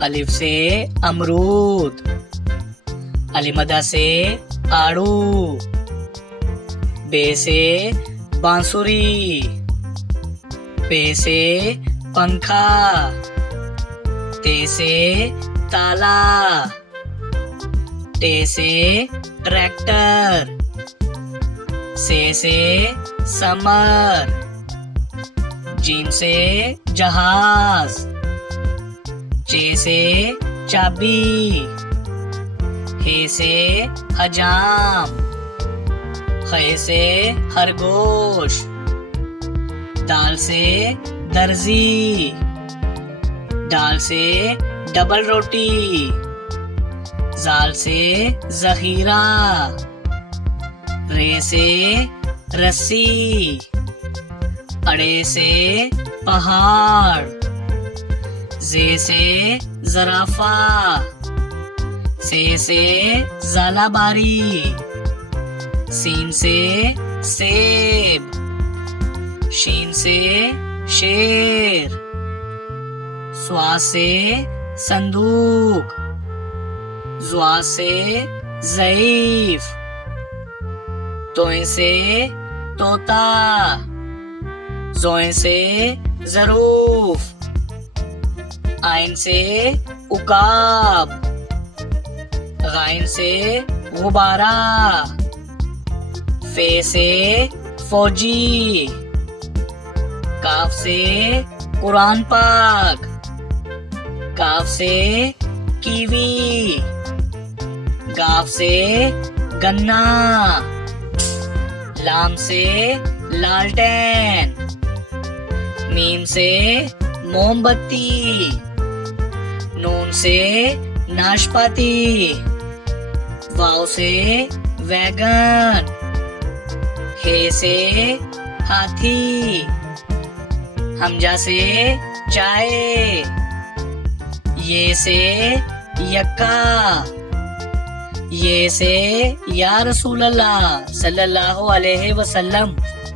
अलिफ से अमरूद, अलिमदा से आड़ू, बे से बांसुरी, पे से पंखा, ते से ताला, टे से ट्रैक्टर, से समर, जीम से जहाज, चे से चाबी, हे से हजाम, खे से खरगोश, दाल से दर्जी, दाल से डबल रोटी, जाल से जहीरा, रे से रस्सी, अड़े से पहाड़, जे से जराफा, से जालाबारी, सीन से सेब, शीन से शेर, स्वा से संदूक, ज़्वा से ज़ईफ, तोए से तोता, ज़ोए से ज़रूफ, आइन से उकाब, गाइन से गुब्बारा, फे से फौजी, काफ से कुरान पाक, काफ से कीवी, गाफ से गन्ना, लाम से लालटेन, मीम से मोमबत्ती, नून से नाशपाती, वाव से वैगन, हे से हाथी, हमजा से चाय, ये से यक्का, ये से या रसूल अल्लाह सल्लल्लाहु अलैहि वसल्लम।